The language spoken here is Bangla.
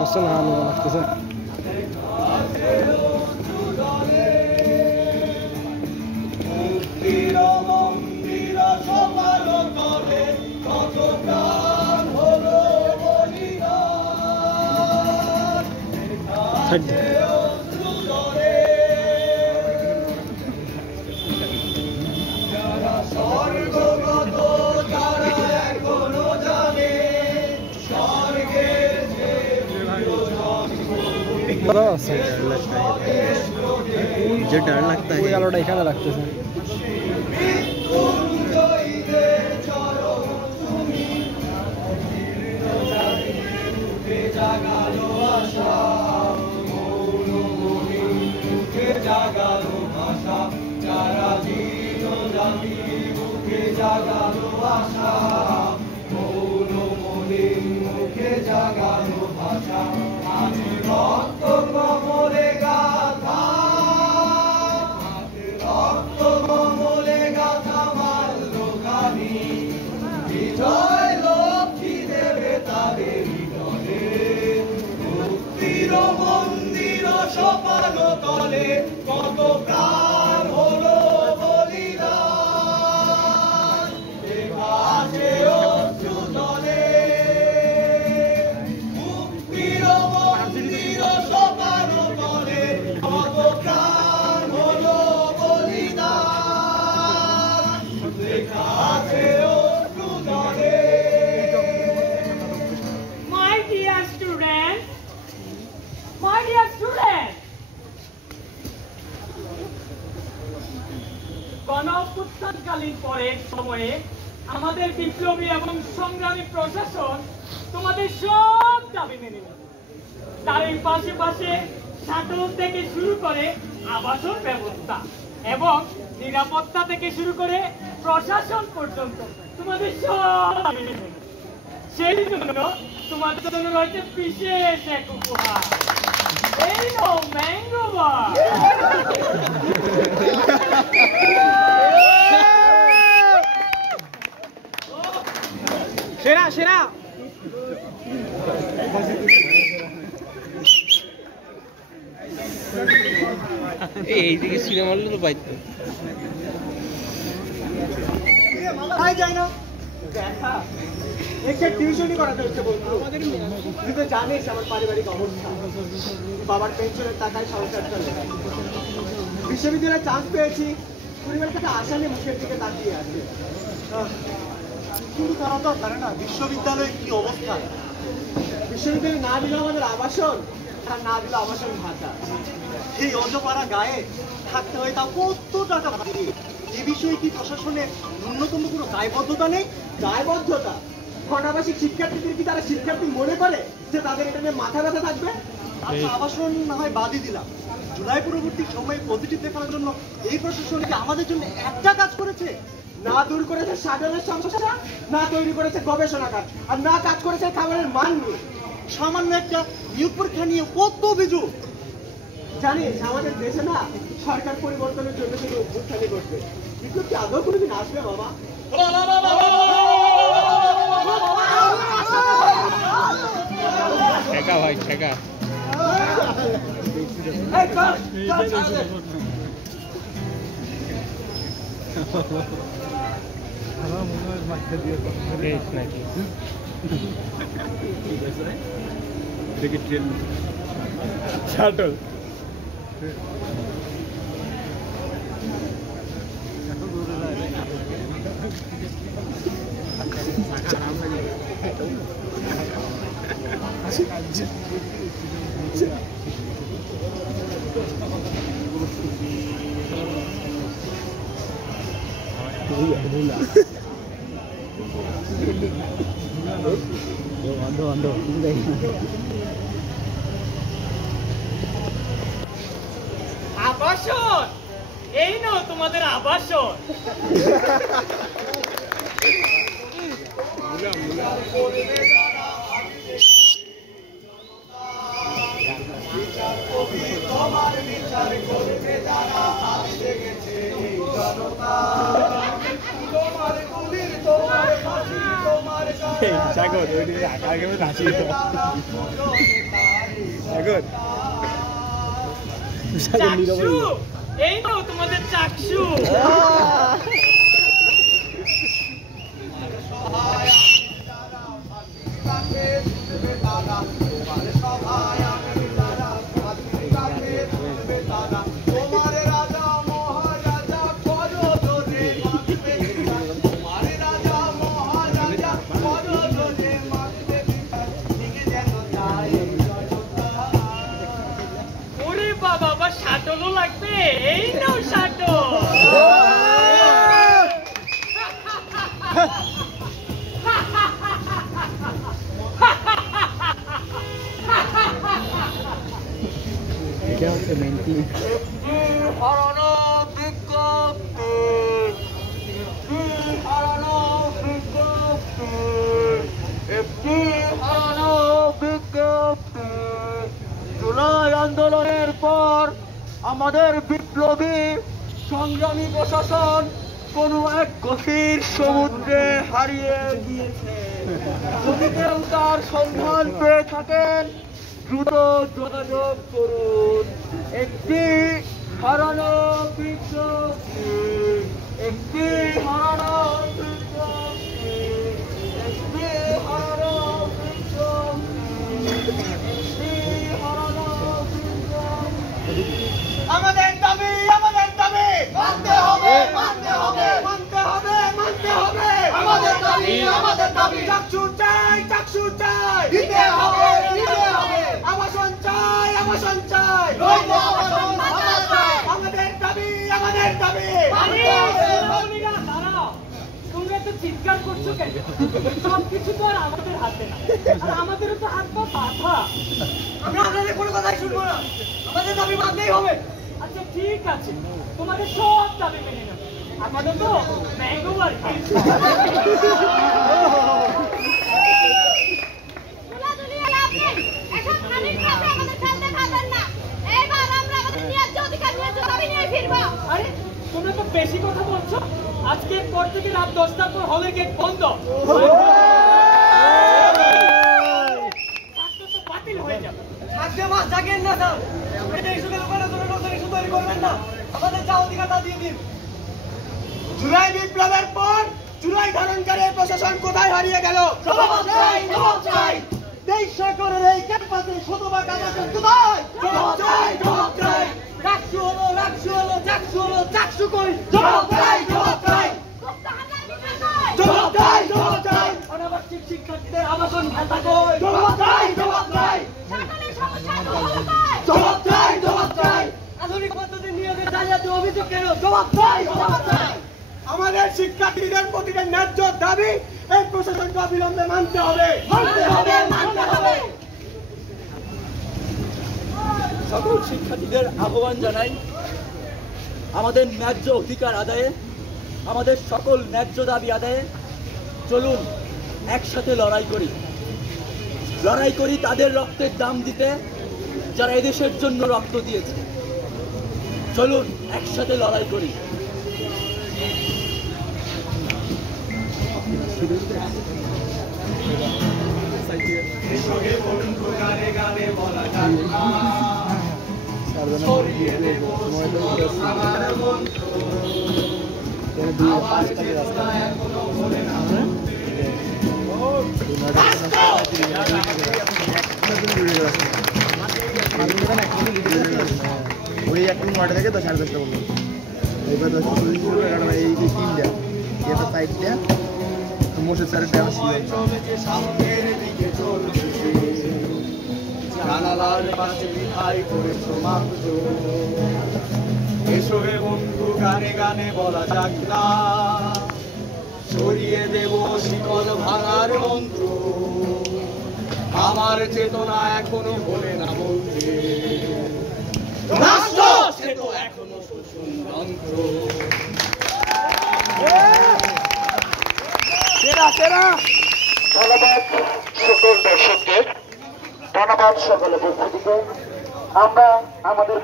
সমস্যা না আলো লাগতেছে मुझे डर लगता है आलोटा এখানে লাগতেছে গণঅভ্যুত্থানকালীন পরের সময়ে আমাদের বিপ্লবী এবং সংগ্রামী প্রশাসন তোমাদের সব দাবি মেনে নেবে। তার এই পাশে শাটল থেকে শুরু করে আবাসন ব্যবস্থা এবং নিরাপত্তা থেকে শুরু করে প্রশাসন পর্যন্ত তোমাদের সব দাবি মেনে নেবে। সেই জন্য তোমাদের জন্য রয়েছে বিশেষ এক উপহার। এই নাও ম্যাঙ্গো বার। সেরা সেরা এইদিকে সিনেমা মারলে তো পাইতো যায় না দেখা একটা টিউশনই করাতে হচ্ছে বলতো তুই তো জানিস আমার পারিবারিক অবস্থা বাবার পেনশনের টাকায় সংসার চলে বিশ্ববিদ্যালয়ে চান্স পেয়েছি পরিবার থেকে আশা নিয়ে মুখের দিকে তাকিয়ে আছে কিন্তু তারা তো জানে না বিশ্ববিদ্যালয়ের কি অবস্থা বিশ্ববিদ্যালয়ে না দিল আমাদের আবাসন আর না দিল আবাসন ভাতা এই অজপাড়া গায়ে থাকতে হয় তা কত টাকা ভাবি এই বিষয়ে কি প্রশাসনের ন্যূনতম কোনো দায়বদ্ধতা নেই দায়বদ্ধতা ঘটাবাসী শিক্ষার্থীদের কি তারা শিক্ষার্থী মনে করে যে তাদের এটা নিয়ে মাথা ব্যথা থাকবে আচ্ছা আবাসন না হয় বাদই দিলাম জুলাই পরবর্তী সময়ে পজিটিভ দেখানোর জন্য এই প্রশাসন কি আমাদের জন্য একটা কাজ করেছে না দূর করেছে সাধারণের সমস্যা না তৈরি করেছে গবেষণাগার আর না কাজ করেছে খাবারের মান নিয়ে সামান্য একটা নিয়োগ পরীক্ষা নিয়ে কত অভিযোগ জানিস আমাদের দেশে না সরকার পরিবর্তনের জন্য শুধু অভ্যুত্থানই করবে বিপ্লব কি আদৌ কোনোদিন আসবে বাবা ঠেকা ভাই ঠেকা শাটল আবাসন এই নাও তোমাদের আবাসন জাগো আগে নাচি চাকসু, এই তো তোমাদের চাকসু। ওরে বাবা, বা শাটলও লাগবে? এই নাও শাটল। জুলাই আন্দোলনের পর আমাদের বিপ্লবী সংগ্রামী প্রশাসন কোন এক গভীর সমুদ্রে হারিয়ে গিয়েছে। যদি কেউ তার সন্ধান পেয়ে থাকেন দ্রুত যোগাযোগ করুন। একটি হারানো বিজ্ঞপ্তি, একটি হারানো বিজ্ঞপ্তি, একটি হারানো বিজ্ঞপ্তি, একটি হারানো বিজ্ঞপ্তি। আমাদের দাবি মানতে হবে, মানতে হবে, মানতে হবে, মানতে হবে। আমাদের দাবি চাকসু চাই, চাকসু চাই, দিতে হবে, দিতে হবে। আবাসন চাই, আবাসন চাই, নইলে আবাসন ভাতা চাই। আমাদের দাবি মানতে হবে। দাঁড়াও, তোমরা তো চিৎকার করছো কেন? সবকিছু তো আর আমাদের হাতে না, আর আমাদেরও তো হাত পা বাঁধা। আমরা আপনাদের কোনো কথাই শুনবো না, আমাদের দাবি মানতেই হবে। আচ্ছা ঠিক আছে, তোমাদের সব দাবি মেনে নেব। আমাদের তো ম্যাঙ্গো বার খেয়েছি। আরে তোমরা তো বেশি কথা বলছো। আজকের পর থেকে রাত 10টার পর হলের গেট বন্ধ। বাতিল হয়ে যাবে। থাকতে মাস থাকেন না স্যার, এটা ইস্যুকে লোকের জন্য নতুন ইস্যু তৈরি করবেন না। আমাদের যা অধিকার তা দিয়ে দিন। জুলাই বিপ্লবের পর জুলাই ধারণকারী প্রশাসন কোথায় হারিয়ে গেল? জবাব চাই, জবাব চাই। 23 একরের এই ক্যাম্পাসে শতভাগ আবাসন কোথায়? জবাব চাই, জবাব চাই। চাকসু হলো, রাকসু হলো, চাকসু হলো, চাকসু কই? জবাব চাই, জবাব চাই, জবাব চাই, জবাব চাই। অনাবাসিক শিক্ষার্থীদের আবাসন ভাতা কই? জবাব চাই, জবাব চাই, জবাব চাই, জবাব চাই। আধুনিক পদ্ধতি নিয়োগের জালিয়াতি অভিযোগ কেন? জবাব চাই, জবাব চাই। আমাদের শিক্ষার্থীদের প্রতিটা ন্যায্য দাবি এই প্রশাসনকে অবিলম্বে মানতে হবে, মানতে হবে, মানতে হবে। সকল শিক্ষার্থীদের আহ্বান জানাই আমাদের ন্যায্য অধিকার আদায়ে, আমাদের সকল ন্যায্য দাবি আদায়ে চলুন একসাথে লড়াই করি। লড়াই করি তাদের রক্তের দাম দিতে যারা এদেশের জন্য রক্ত দিয়েছে। চলুন একসাথে লড়াই করি। ওই এক নয়টা থেকে 10:30 বললো এবার 10:40 কারণ এই যে তিনটা এটা সাইডটা মোশের স্যারের টাইম জানালার পাশে বিহাই করেছো মাত্র। এসো হে বন্ধু, গানে গানে বলা যাক না, সরিয়ে দেব শিকল ভাঙার মন্ত্র। আমার চেতনা এখনো ভোলে না বলতে, রাষ্ট্র সে তো এখনো শোষণ যন্ত্র। ধন্যবাদ সকল দর্শকদের, ধন্যবাদ সকল উপস্থিতিকে। আমরা আমাদের